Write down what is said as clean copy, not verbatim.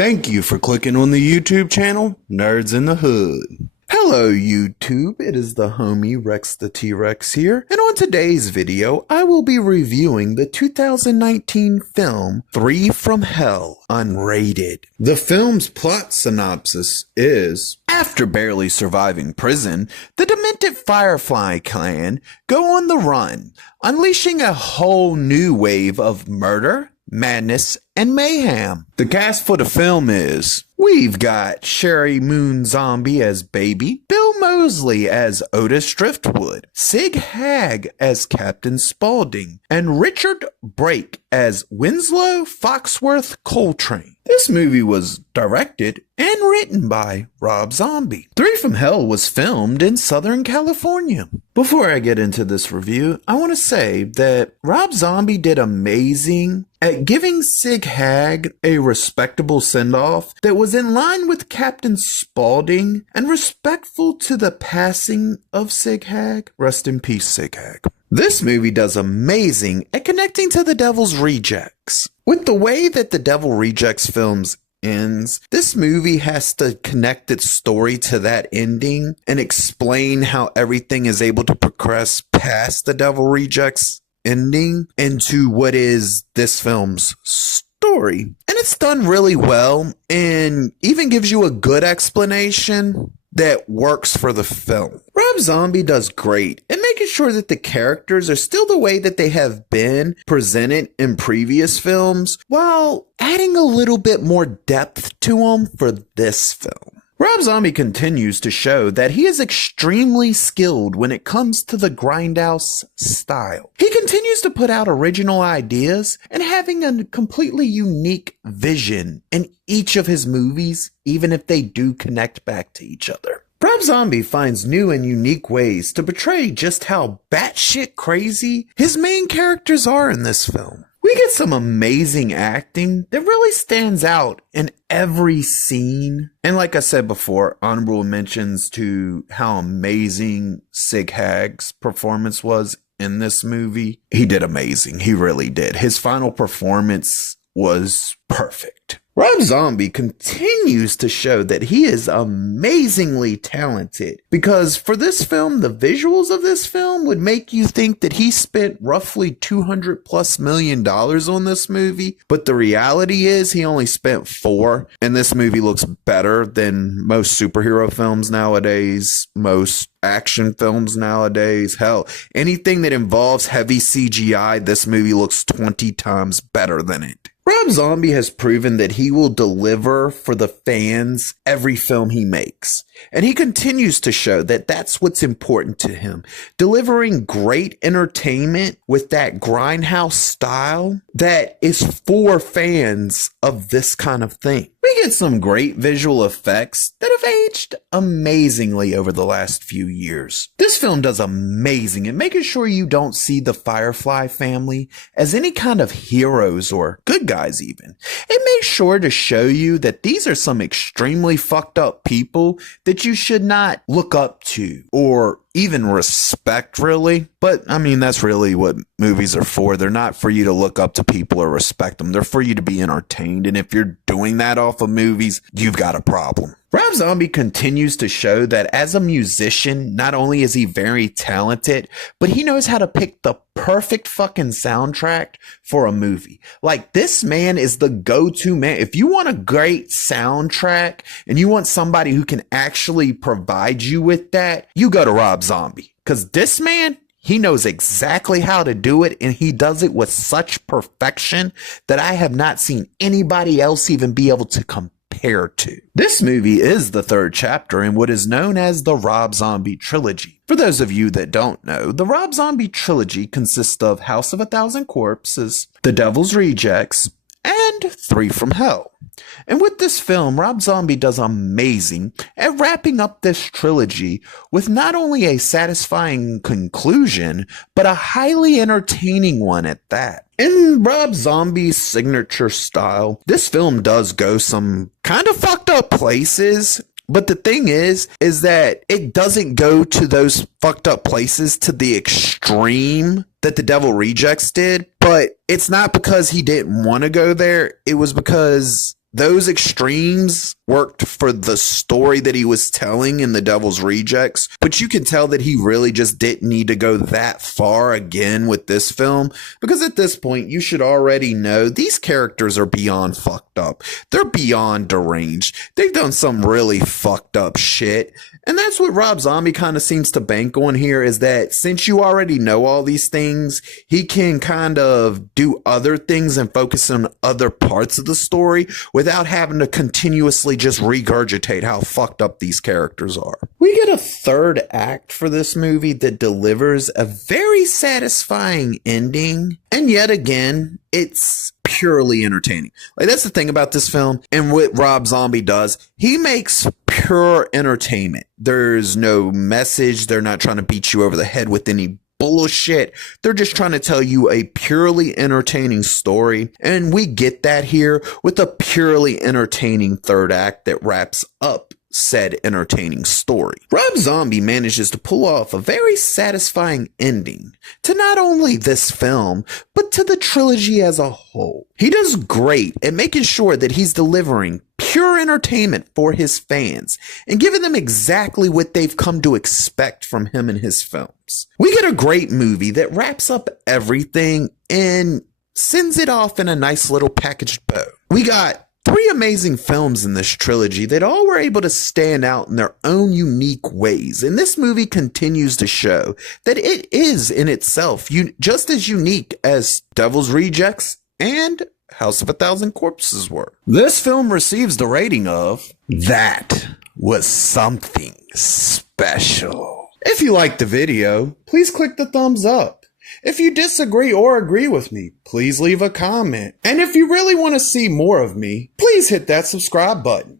Thank you for clicking on the YouTube channel, Nerds in the Hood. Hello YouTube, it is the homie Rex the T-Rex here, and on today's video, I will be reviewing the 2019 film 3 from Hell, Unrated. The film's plot synopsis is, after barely surviving prison, the demented Firefly clan go on the run, unleashing a whole new wave of murder, madness, and mayhem. The cast for the film is, we've got Sherry Moon Zombie as Baby, Bill Moseley as Otis Driftwood, Sig Hag as Captain Spaulding, and Richard Brake as Winslow Foxworth Coltrane. This movie was directed and written by Rob Zombie. 3 from Hell was filmed in Southern California. Before I get into this review, I want to say that Rob Zombie did amazing at giving Sig Hag a respectable send-off that was in line with Captain Spaulding and respectful to the passing of Sig Hag. Rest in peace, Sig Hag. This movie does amazing at connecting to The Devil's Rejects. With the way that The Devil Rejects films ends, this movie has to connect its story to that ending and explain how everything is able to progress past The Devil Rejects ending into what is this film's story. And it's done really well and even gives you a good explanation that works for the film. Rob Zombie does great at making sure that the characters are still the way that they have been presented in previous films, while adding a little bit more depth to them for this film. Rob Zombie continues to show that he is extremely skilled when it comes to the grindhouse style. He continues to put out original ideas and having a completely unique vision in each of his movies, even if they do connect back to each other. Rob Zombie finds new and unique ways to portray just how batshit crazy his main characters are in this film. We get some amazing acting that really stands out in every scene. And like I said before, honorable mentions to how amazing Sig Hag's performance was in this movie. He did amazing. He really did. His final performance was perfect. Rob Zombie continues to show that he is amazingly talented, because for this film, the visuals of this film would make you think that he spent roughly $200+ million on this movie, but the reality is he only spent $4, and this movie looks better than most superhero films nowadays, most action films nowadays. Hell, anything that involves heavy CGI, this movie looks 20 times better than it. Rob Zombie has proven that he will deliver for the fans every film he makes. And he continues to show that that's what's important to him. Delivering great entertainment with that grindhouse style that is for fans of this kind of thing. We get some great visual effects that have aged amazingly over the last few years. This film does amazing at making sure you don't see the Firefly family as any kind of heroes or good guys even. It makes sure to show you that these are some extremely fucked up people that you should not look up to or even respect, really. But I mean, that's really what movies are for. They're not for you to look up to people or respect them. They're for you to be entertained. And if you're doing that off of movies, you've got a problem. Rob Zombie continues to show that as a musician, not only is he very talented, but he knows how to pick the perfect fucking soundtrack for a movie. Like, this man is the go-to man. If you want a great soundtrack and you want somebody who can actually provide you with that, you go to Rob Zombie. Because this man, he knows exactly how to do it, and he does it with such perfection that I have not seen anybody else even be able to compare to. This movie is the 3rd chapter in what is known as the Rob Zombie trilogy. For those of you that don't know, the Rob Zombie trilogy consists of House of a Thousand Corpses, The Devil's Rejects, and 3 from Hell. And with this film, Rob Zombie does amazing at wrapping up this trilogy with not only a satisfying conclusion, but a highly entertaining one at that. In Rob Zombie's signature style, this film does go some kind of fucked up places. But the thing is that it doesn't go to those fucked up places to the extreme that The Devil Rejects did. But it's not because he didn't want to go there. It was because those extremes worked for the story that he was telling in The Devil's Rejects, but you can tell that he really just didn't need to go that far again with this film, because at this point you should already know these characters are beyond fucked up. They're beyond deranged. They've done some really fucked up shit. And that's what Rob Zombie kind of seems to bank on here, is that since you already know all these things, he can kind of do other things and focus on other parts of the story without having to continuously just regurgitate how fucked up these characters are. We get a third act for this movie that delivers a very satisfying ending. And yet again, it's purely entertaining. Like, that's the thing about this film, and what Rob Zombie does, he makes pure entertainment. There's no message. They're not trying to beat you over the head with any bullshit. They're just trying to tell you a purely entertaining story. And we get that here with a purely entertaining third act that wraps up said entertaining story. Rob Zombie manages to pull off a very satisfying ending to not only this film, but to the trilogy as a whole. He does great at making sure that he's delivering pure entertainment for his fans and giving them exactly what they've come to expect from him in his films. We get a great movie that wraps up everything and sends it off in a nice little packaged bow. We got 3 amazing films in this trilogy that all were able to stand out in their own unique ways, and this movie continues to show that it is in itself just as unique as Devil's Rejects and House of a Thousand Corpses were. This film receives the rating of "That was something special." If you liked the video, please click the thumbs up. If you disagree or agree with me, please leave a comment. And if you really want to see more of me, please hit that subscribe button.